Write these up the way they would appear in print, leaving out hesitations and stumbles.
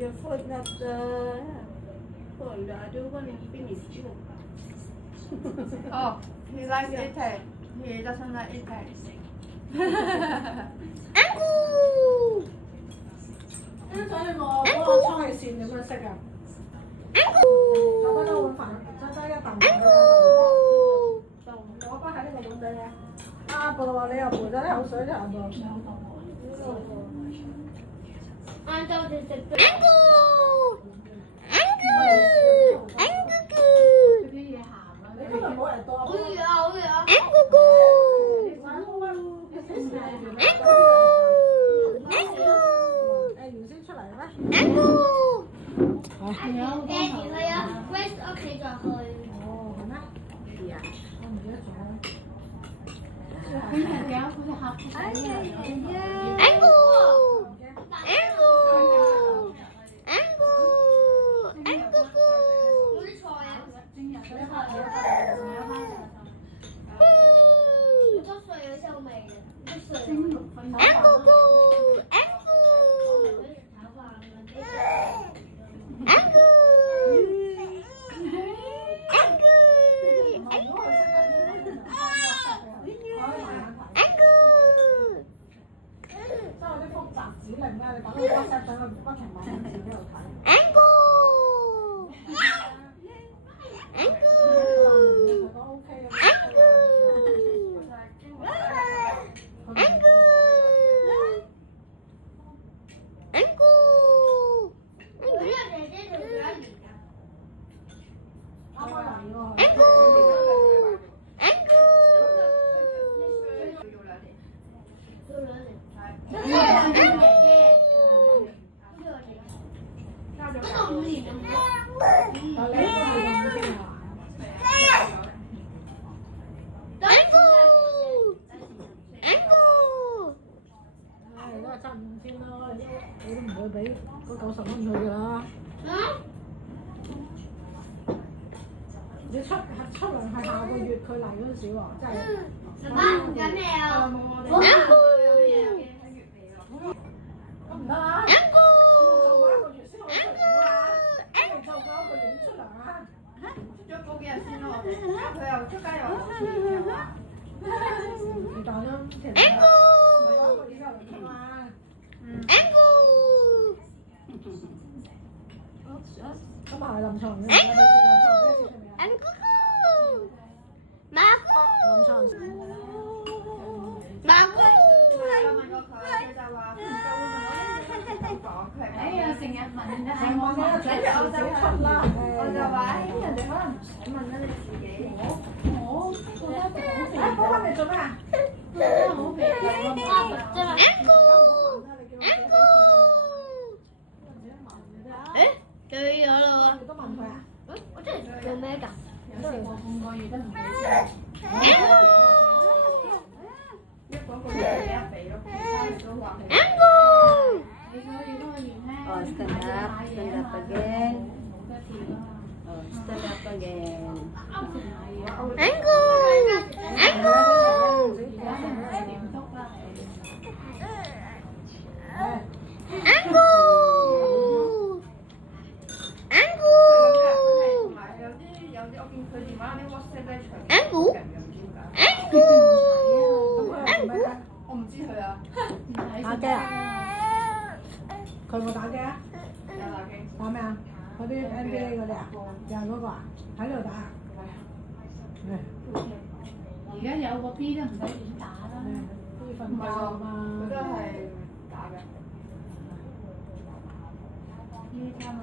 Your foot not I do want to finish too. Oh, he likes it. He doesn't like it. Cái所以我嗰個葱氣線點樣食啊？我覺得碗飯擠一啖飯就攞翻喺呢個碗底嘅。阿婆你又陪咗口水啦，阿婆。晏晝就食咗。你今日冇人多。好熱啊！好熱啊！原先出嚟咩？爹哋去啊 ，Grace 屋企再去。哦，係咩？係啊，我唔記得咗。都碎咗收尾嘅，都碎。指令咧，你打個 WhatsApp 等佢不停問喺呢度睇。佢都 OK 嘅。你都唔會俾嗰90蚊佢㗎啦。你出糧係下個月佢嚟嗰陣時喎，真係。爸爸飲咩啊？咁唔得啊！做過一個月先可以出糧啊！未做過一個月點出糧啊？出咗嗰幾日先咯，佢又出街又冇錢嘅話。是但啦，其實做過一個月之後嚟㗎嘛。咁啊係臨床嘅，臨床問過佢，佢就話唔夠會同我講佢。哎呀，成日問啊，成日問啊，跟住我就話，人哋可能唔使問啦，你自己。我覺得嗰個你做咩啊？好肥嘅。對咗啦你都問佢啊？我真係做咩㗎？有時我半個月都唔俾一嗰個月俾一俾咯，其他人都話係。Oh, stand up again. Oh, stand up again. WhatsApp 我唔知佢啊。打機啊？佢有冇打機啊？有打機。打咩啊？嗰啲 NBA 嗰啲啊？又係嗰個啊？喺呢度打啊？而家有個 B 都唔使點打啦。瞓覺啊嘛。佢都係打嘅。呢餐啊。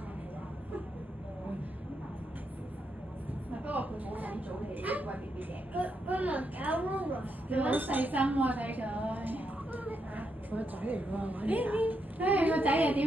不過佢冇咁早嚟餵 B B 嘅。佢咪搞污咯？佢好細心喎，睇佢。佢個仔嚟㗎嘛？誒個仔又點？